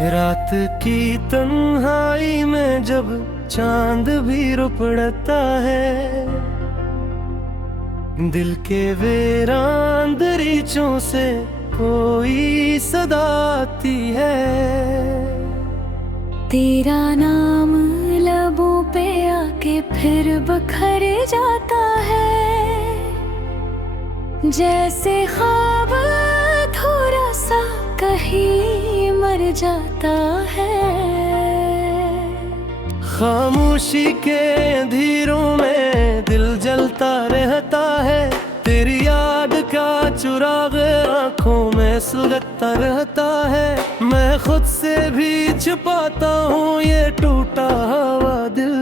रात की तन्हाई में जब चांद भी रुपड़ता है, दिल के वीरान दरीचों से कोई सदा आती है। तेरा नाम लबों पे आके फिर बखर जाता है, जैसे ख्वाब थोड़ा सा कहीं मर जाता है। खामोशी के अंधेरों में दिल जलता रहता है, तेरी याद का चिराग आंखों में सुलगता रहता है। मैं खुद से भी छुपाता हूँ ये टूटा हुआ दिल,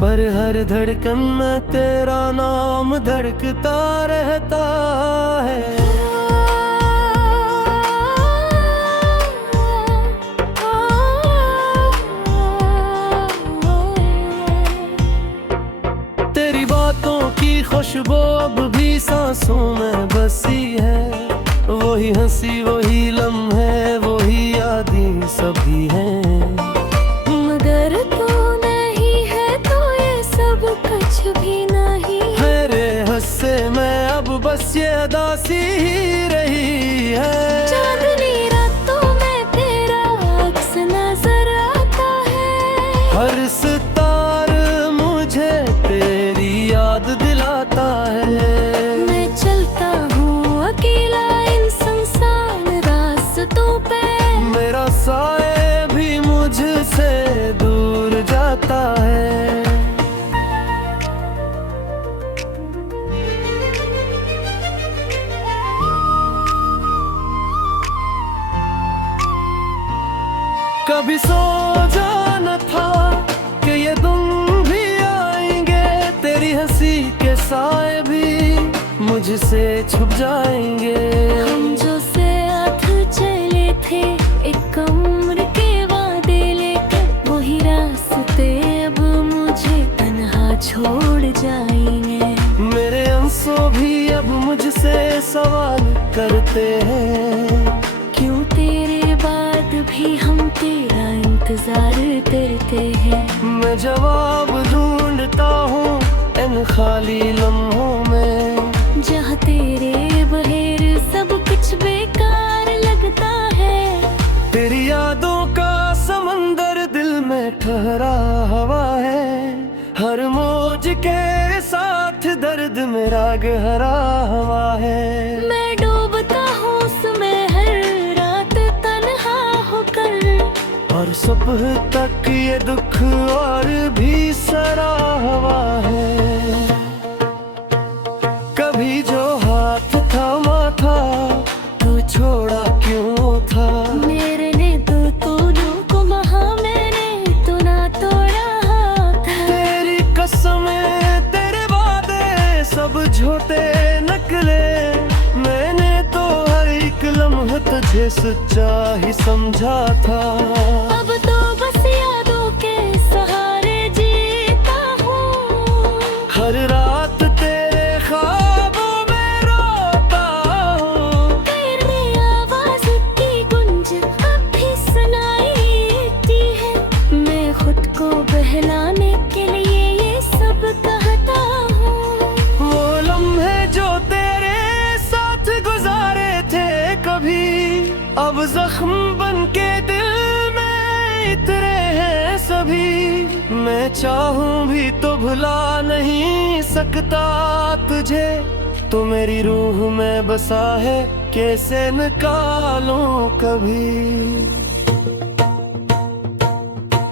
पर हर धड़कन में तेरा नाम धड़कता रहता है। तेरी बातों की खुशबू अब भी सांसों में बसी है, वही हंसी वही लम्हे वही यादें सभी हैं। मगर तू नहीं है तो ये सब कुछ भी नहीं है। मेरे हस्से में अब बस ये उदासी ही रही है। चांदनी रातों में तेरा अक्स नजर आता है, हर सितार मुझे तेरी याद दिलाता है। मैं चलता हूँ अकेला इन सुनसान रास्तों पे, मेरा साए भी मुझसे दूर जाता है। कभी सोचा न था कि ये दिन भी आएंगे, तेरी हंसी के साए भी मुझसे छुप जाएंगे। हम जो साथ चले थे एक उम्र के वादे लेकर, वही रास्ते अब मुझे तन्हा छोड़ जाएंगे। मेरे आंसू भी अब मुझसे सवाल करते हैं, क्यों तेरे बाद भी हम तेरा इंतजार करते हैं। मैं जवाब ढूंढता हूँ इन खाली लम्हों में, जहाँ तेरे बगैर सब कुछ बेकार लगता है। तेरी यादों का समंदर दिल में ठहरा हुआ है, हर मौज के साथ दर्द मेरा गहरा हुआ है। मैं डूबता हूँ उसमें हर रात तन्हा होकर, और सुबह तक ये दुख और भी सरा हुआ है। कभी जो हाथ थामा था तू छोड़ा क्यों था, मेरे ने तो को महा मैंने तो ना तोड़ा था। तेरी कसमें तेरे वादे सब झूठे नकले, मैंने तो हर एक लम्हा तुझे सच्चा ही समझा था। अब तो बस यादों के सहारे जीता हूँ, हर रात तेरे ख्वाबों में रोता हूँ। तेरी आवाज की गुंज अब भी सुनाई देती है, मैं खुद को बहलाने के लिए ये सब कहता हूँ। वो लम्हे जो तेरे साथ गुजारे थे कभी, अब जख्म बन के दिल में इतरे हैं सभी। मैं चाहूं भी तो भुला नहीं सकता तुझे, तो मेरी रूह में बसा है कैसे निकालूं कभी।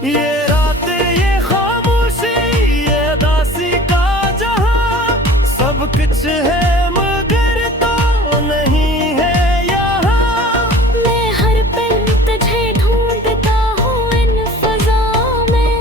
ये रातें ये खामोशी ये उदासी का जहां, सब कुछ है मगर तो नहीं है यहाँ। मैं हर पल तुझे ढूंढता हूँ इन फज़ाओं में,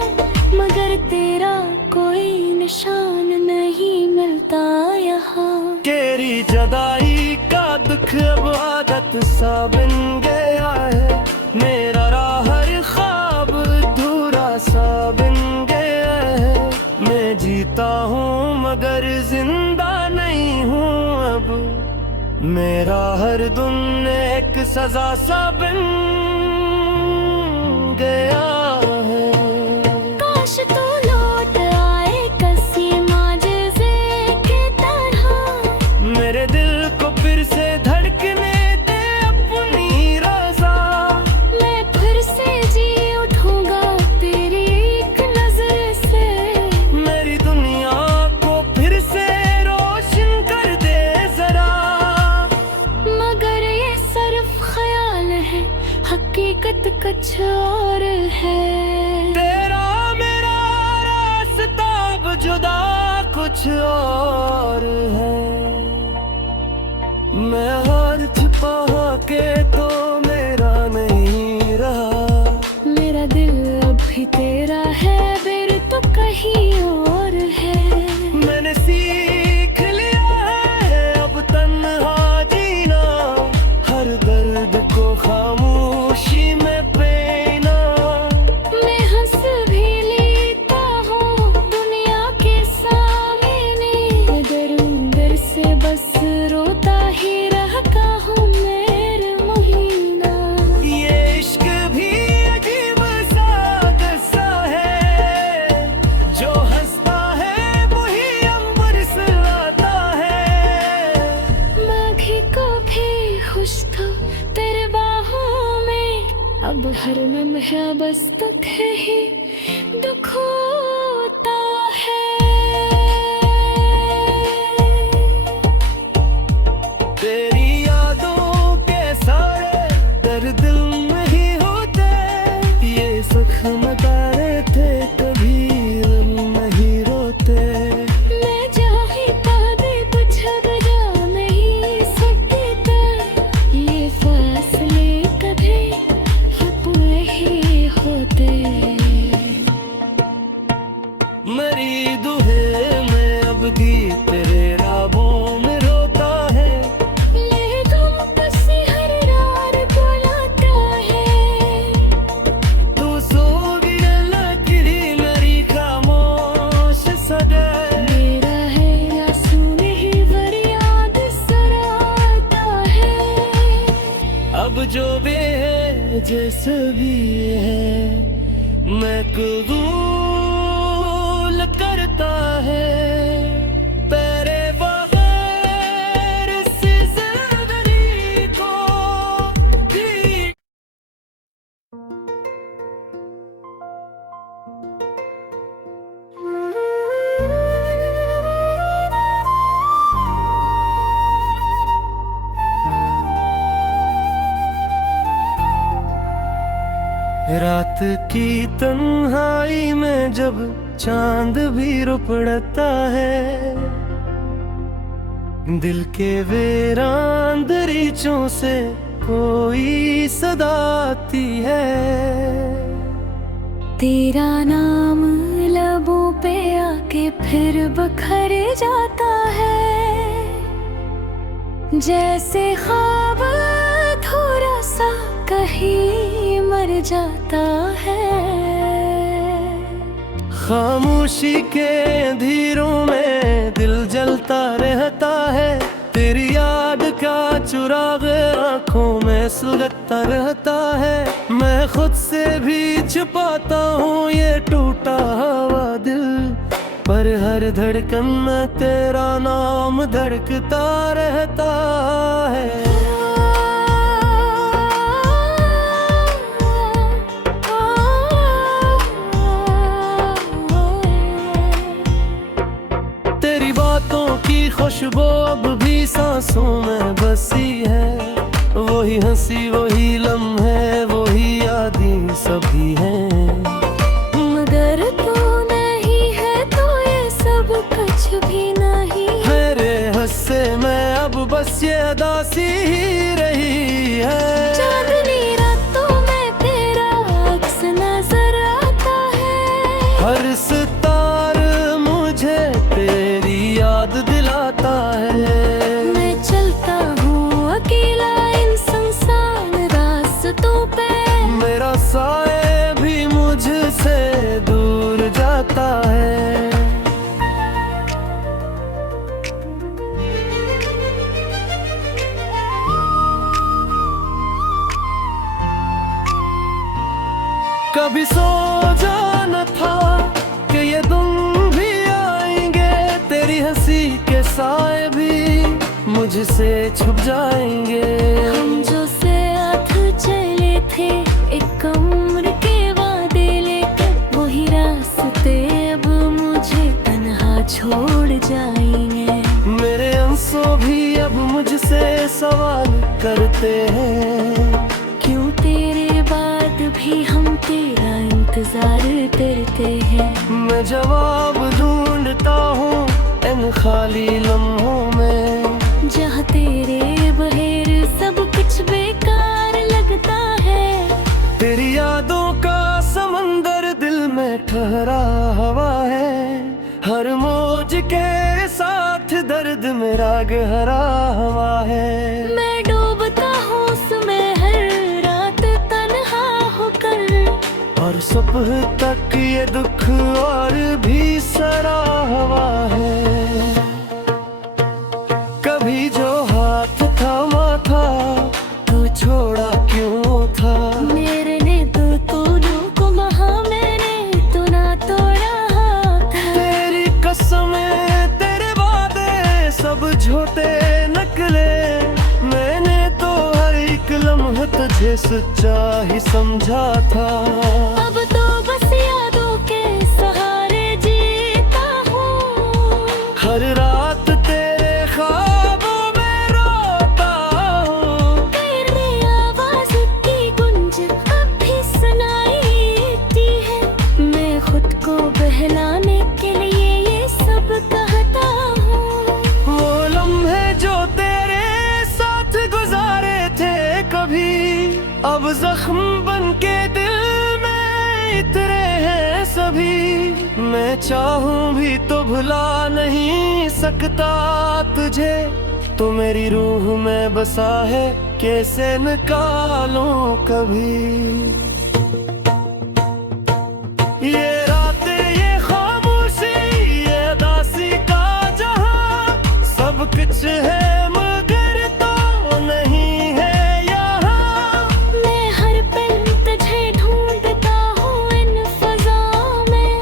मगर तेरा कोई निशान नहीं मिलता यहाँ। तेरी जुदाई का दुख अब आदत सा बन गया है, मेरा राह हर ख्वाब अधूरा सा बन गया है। मैं जीता हूँ मगर जिंदा नहीं हूँ अब, मेरा हर दिन एक सजा सा बन गया है। काश तू लौट आए किसी माजज़े के तरह, मेरे दिल को फिर से धड़कने दे अपनी रज़ा। मैं फिर से जी उठूंगा तेरी एक नजर से। मेरी दुनिया को फिर से रोशन कर दे जरा। मगर ये सिर्फ ख्याल है, हकीकत कुछ और है। तेरा मेरा रास्ता अब जुदा कुछ और है। मैं हार छिपा के तो मेरा नहीं रहा। मेरा दिल अभी तेरा है, फिर तो कहीं और है। मैंने सीख लिया है अब तन्हा जीना, हर दर्द को खामोशी में पीना। मैं हंस भी लेता हूँ दुनिया के सामने, मगर अंदर से बस रोता ही रहता हूँ मेरे महीना। ये इश्क भी अजीब सा किस्सा है, जो हंसता है वही अंबर से आता है। माघी को भी खुश था तेरे बाहों में, अब हर लम्हा बस दुख ही दुख होता है। तेरी यादों के सारे दर्द दिल में ही होते, ये जख्म तारे थे कभी दिल नहीं रोते। मैं चाहता दे कुछ बजा नहीं सकते, ये फासले कभी अपने ही होते। मेरी दुहे में अब गीत तेरे राहों में रोता है। ये गम बसी हर रात बुलाता है। तू सोगी लकीरी मेरी खामोश सदै। मेरा है आंसू नहीं फरियाद सराता है। अब जो भी है जैसा भी है, मैं कबूल करता है। तेरे बगैर इस जिंदगी को जी रात की तन्हाई में जब चांद भी रुपड़ता है, दिल के वीरान दरीचों से कोई सदा आती है। तेरा नाम लबों पे आके फिर बखर जाता है, जैसे ख्वाब थोड़ा सा कहीं मर जाता है। खामोशी के अंधेरों में दिल जलता रहता है, तेरी याद का चुराग आंखों में सुलगता रहता है। मैं खुद से भी छुपाता हूँ ये टूटा हुआ दिल, पर हर धड़कन में तेरा नाम धड़कता रहता है। तेरी बातों की खुशबू अब भी सांसों में बसी है, वही हंसी वही लम्हे वही यादें सभी हैं। मगर तू नहीं है तो ये सब कुछ भी नहीं है। मेरे हस्से में अब बस ये अदासी ही रही है। चांदनी रातों में तेरा अक्स नजर आता है, हर सितार मुझे तेरी याद दिलाता है। मैं चलता हूँ अकेला इन सुनसान रास्तों पे, मेरा साए भी मुझसे दूर जाता है। कभी सोचा न था कि ये दिन भी आएंगे, तेरी हंसी के साए भी मुझसे छुप जाएंगे। हम जो साथ चले थे एक उम्र के वादे लेकर, वही रास्ते अब मुझे तन्हा छोड़ जाएंगे। मेरे आंसू भी अब मुझसे सवाल करते हैं, क्यों तेरे बाद भी हम तेरा इंतजार करते हैं। मैं जवाब ढूंढता हूँ इन खाली लम्हों में, जहाँ तेरे बगैर सब कुछ बेकार लगता है। तेरी यादों का समंदर दिल में ठहरा हुआ है, हर मौज के साथ दर्द मेरा गहरा हुआ है। मैं डूबता हूँ उसमें हर रात तन्हा होकर, और सुबह तक ये दुख और भी सरा हुआ है। कभी जो हाथ थामा था तो छोड़ा क्यों था, मेरे ने तो तूने को महा, मैंने तो ना तोड़ा था। तेरी कसमें तेरे वादे सब झूठे निकले, मैंने तो हर एक लम्हा तुझे सच्चा ही समझा था। अब तो बस यादों के सहारे जीता हूँ, हर रात तेरे ख्वाबों में रोता हूँ। तेरी आवाज की गुंज अब भी सुनाई देती है, मैं खुद को बहलाने के लिए ये सब कहता हूँ। वो लम्हे जो तेरे साथ गुजारे थे कभी, अब जख्म बन के दिल में इतरे हैं सभी। मैं चाहूं भी तो भुला नहीं सकता तुझे, तो मेरी रूह में बसा है, कैसे निकालूं कभी। ये रातें ये खामोशी ये उदासी का जहां, सब कुछ है मगर तो नहीं है यहाँ। मैं हर पल तुझे ढूंढता हूँ इन फज़ाओं में,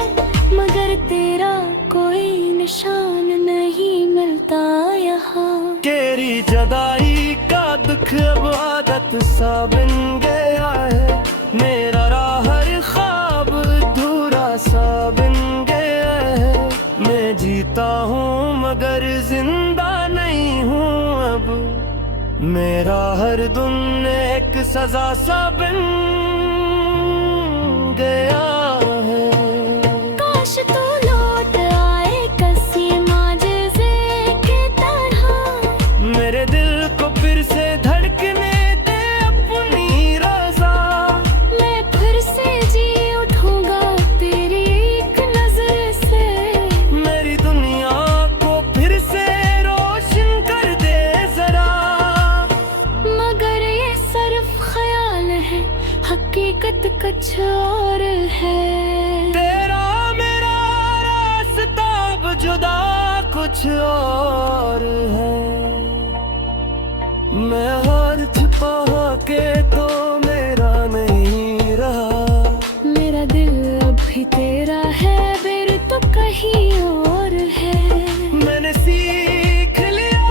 मगर तेरा कोई निशान नहीं मिलता यहाँ। तेरी जुदाई का दुख अब आदत सा बन गया है, मेरा हर ख्वाब अधूरा सा बन गया है। मैं जीता हूँ मगर जिंदा नहीं हूँ अब, मेरा हर दिन एक सजा सा बन गया है। काश तू लौट आए किसी माजिज़े के तरह, मेरे दिल को फिर से धड़कने दे अपनी रज़ा, मैं फिर से जी उठूंगा तेरी एक नजर से। मेरी दुनिया को फिर से रोशन कर दे जरा, मगर ये सिर्फ ख्याल है, हकीकत कुछ और है। तेरा मेरा रास्ता अब जुदा कुछ और है। मैं हार छुपा के तो मेरा नहीं रहा, मेरा दिल अभी तेरा है, बेर तो कहीं और है। मैंने सीख लिया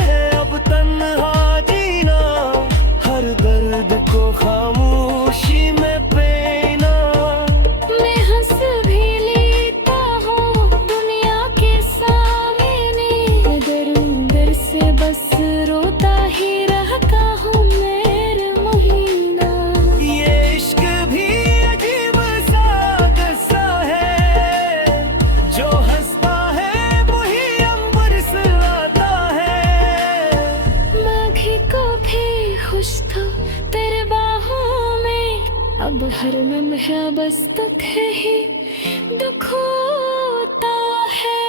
है अब तन्हा जीना, हर दर्द को खामोशी में पीना। मैं हंस भी लेता हूँ दुनिया के सामने, मगर अंदर से बस रोता ही रहता हूँ मेरे महीना। ये इश्क भी अजीब सा किस्सा है, जो हंसता है वही अंबर से आता है। माघी को भी खुश था तेरे बाहों में, अब हर लम्हा बस दुख ही दुख होता है।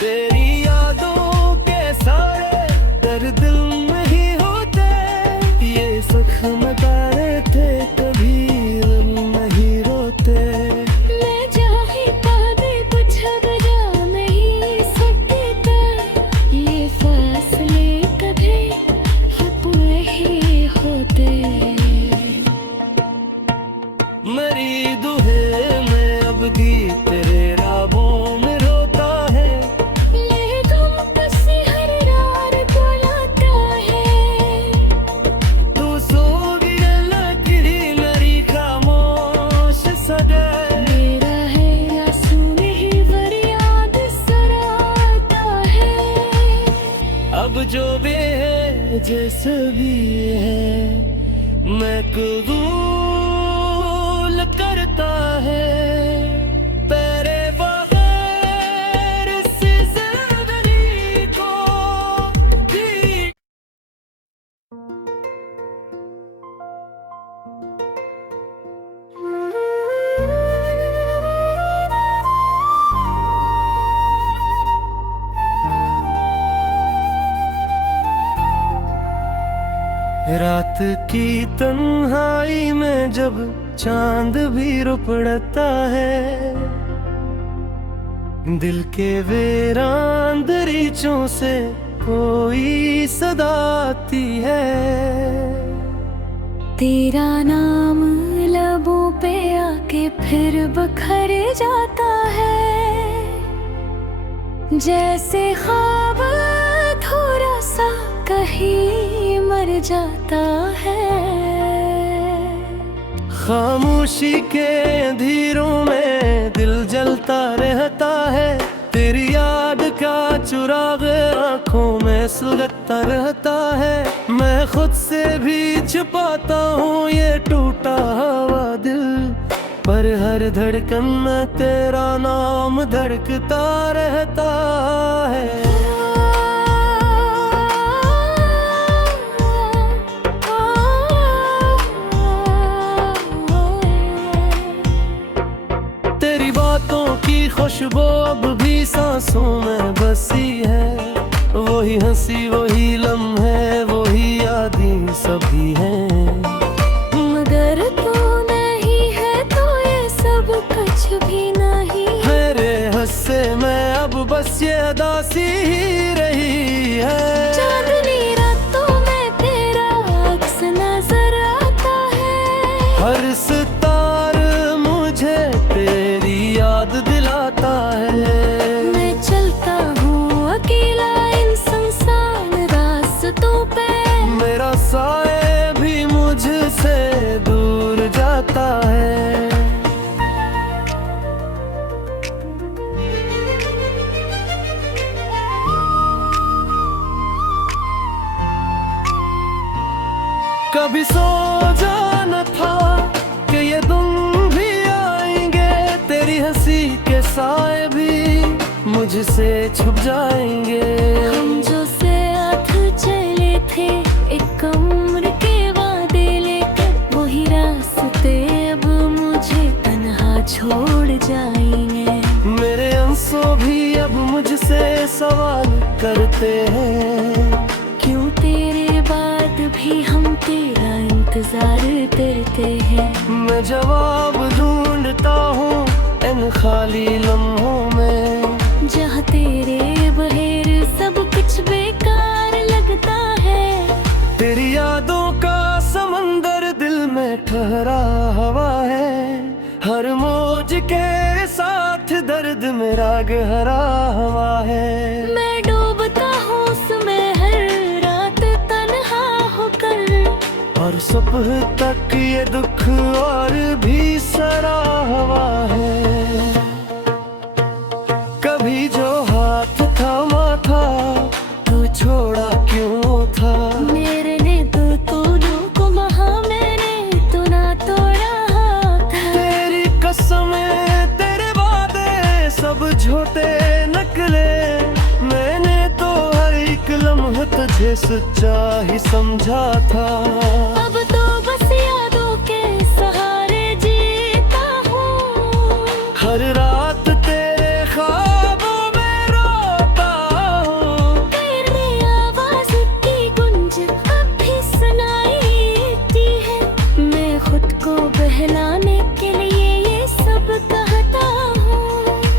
तेरी यादों के सारे दर्द दिल में ही होते, ये जख्म तारे थे कभी दिल में ही रोते। मैं चाहे पादे कुछ बजा नहीं सकता, ये फासले कभी अपने ही है जैसे भी है, मैं कबूल करता है तेरे बगैर इस जिंदगी को भी। रात की तन्हाई में जब चांद भी रुपड़ता है, दिल के वीरान दरीचों से कोई सदा आती है। तेरा नाम लबों पे आके फिर बखर जाता है, जैसे ख्वाब थोड़ा सा कहीं मर जाता है। खामोशी के अंधेरों में दिल जलता रहता है, तेरी याद का चिराग आंखों में सुलगता रहता है। मैं खुद से भी छुपाता हूँ ये टूटा हुआ दिल, पर हर धड़कन में तेरा नाम धड़कता रहता है। तेरी बातों की खुशबू अब भी सांसों में बसी है, वही हंसी वही लम्हे वही यादें सभी हैं। मगर तू नहीं है तो ये सब कुछ भी नहीं है। मेरे हस्से में अब बस ये उदासी ही रही है। चांदनी रातों में तेरा अक्स नजर आता है, हर सितार मुझे तेरी याद दिलाता है। मैं चलता हूँ अकेला इन सुनसान रास्तों पे, मेरा साए भी मुझसे दूर जाता है। कभी सोचा न था कि ये दिन भी आएंगे, तेरी हंसी के साए भी मुझसे छुप जाएंगे। हम जो साथ चले थे एक उम्र के वादे लेकर, वही रास्ते अब मुझे तन्हा छोड़ जाएंगे। मेरे आंसू भी अब मुझसे सवाल करते हैं, क्यों तेरे बाद भी हम तेरा इंतजार करते हैं। मैं जवाब ढूंढता हूँ इन खाली लम्हों में, जहाँ तेरे बगैर सब कुछ बेकार लगता है। तेरी यादों का समंदर दिल में ठहरा हुआ है, हर मौज के साथ दर्द मेरा गहरा हुआ है। मैं डूबता हूँ उसमें हर रात तन्हा होकर, और सुबह तक ये दुख और भी सरा हुआ है। कभी जो हाथ थामा था तू छोड़ा क्यों था, मेरे ने तो तोड़ों को महा मैंने तो ना तोड़ा था। तेरी कसमें तेरे वादे सब झूठे निकले, मैंने तो हर एक लम्हा तुझे सच्चा ही समझा था। अब तो बस यादों के सहारे जीता हूँ, हर रात तेरे ख्वाबों में रोता हूँ। तेरी आवाज की गुंज अब भी सुनाई देती है, मैं खुद को बहलाने के लिए ये सब कहता हूँ।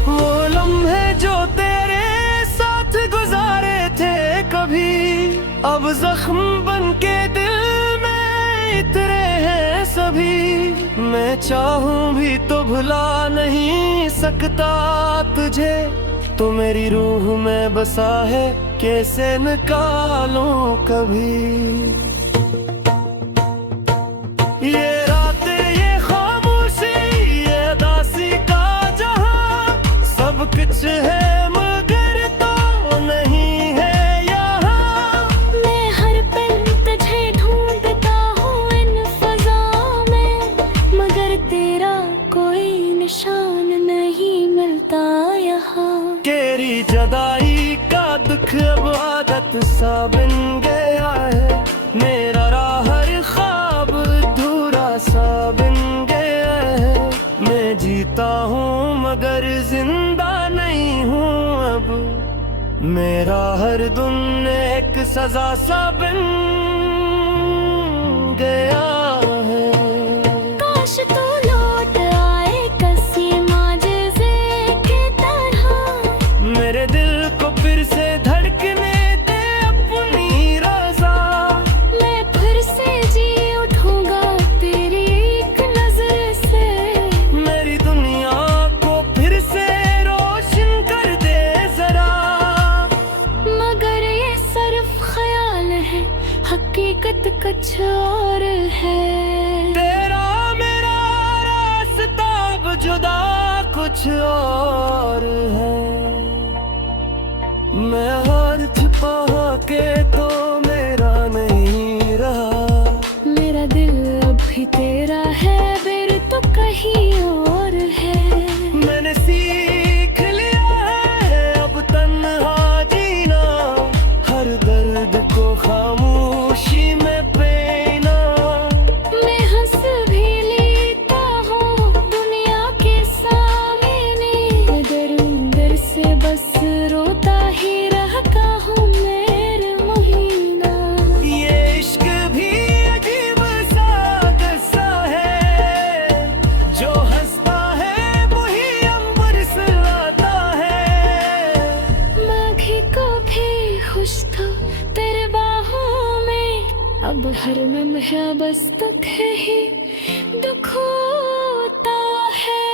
वो लम्हे जो तेरे साथ गुजारे थे कभी, अब जख्म बन के दिल में इतरे हैं सभी। मैं चाहूं भी तो भुला नहीं सकता तुझे, तो मेरी रूह में बसा है कैसे निकालूं कभी। ये रातें ये खामोशी ये उदासी का जहां, सब कुछ है मगर तो नहीं है यहाँ। मैं मेरा हर दिन एक सजा सा बन गया है। काश तू लौट आए किसी माजज़े की तरह, मेरे दिल को फिर से धड़कने दे अपनी रज़ा। मैं फिर से जी उठूंगा तेरी एक नजर से। मेरी दुनिया को फिर से रोशन कर दे जरा। मगर ये सिर्फ ख्याल है, हकीकत कुछ और है। तेरा मेरा रास्ता अब जुदा कुछ और है। मैं हार छिपा के तो मेरा नहीं रहा। मेरा दिल अभी तेरा है, फिर तो कहीं और है। मैंने सीख लिया है अब तन्हा जीना, हर दर्द को खामोशी में पीना। मैं हंस भी लेता हूँ दुनिया के सामने, मगर अंदर से बस रोता ही रहता हूँ मेरे महीना। ये इश्क भी अजीब सा किस्सा है, जो हंसता है वही अंबर से आता है। माघी को भी खुश था तेरे बाहों में, अब हर लम्हा बस दुख ही दुख होता है।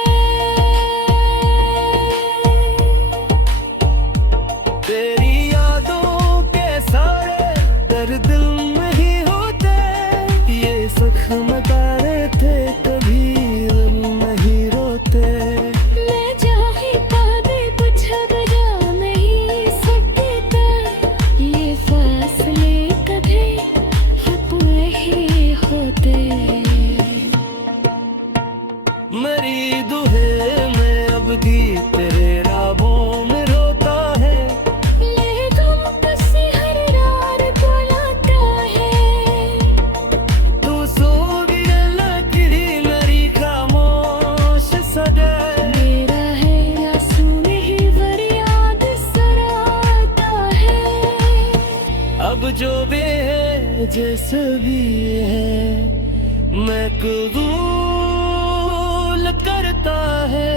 तेरी यादों के सारे दर्द में ही होते, ये जख्म तारे थे कभी गम नहीं रोते। मैं जाही पादे कुछ बजा नहीं सकते, ये फासले कभी अपने ही होते। मेरी दुहे में अब गीत तेरे राहों में रोता है। ये गम किसी हर रात बुलाता है। तू सोगी लकीरी मेरी खामोश सदा। मेरा है या सुने ही फरियाद सराता है। अब जो भी है जैसा भी है, मैं कबूल करता है।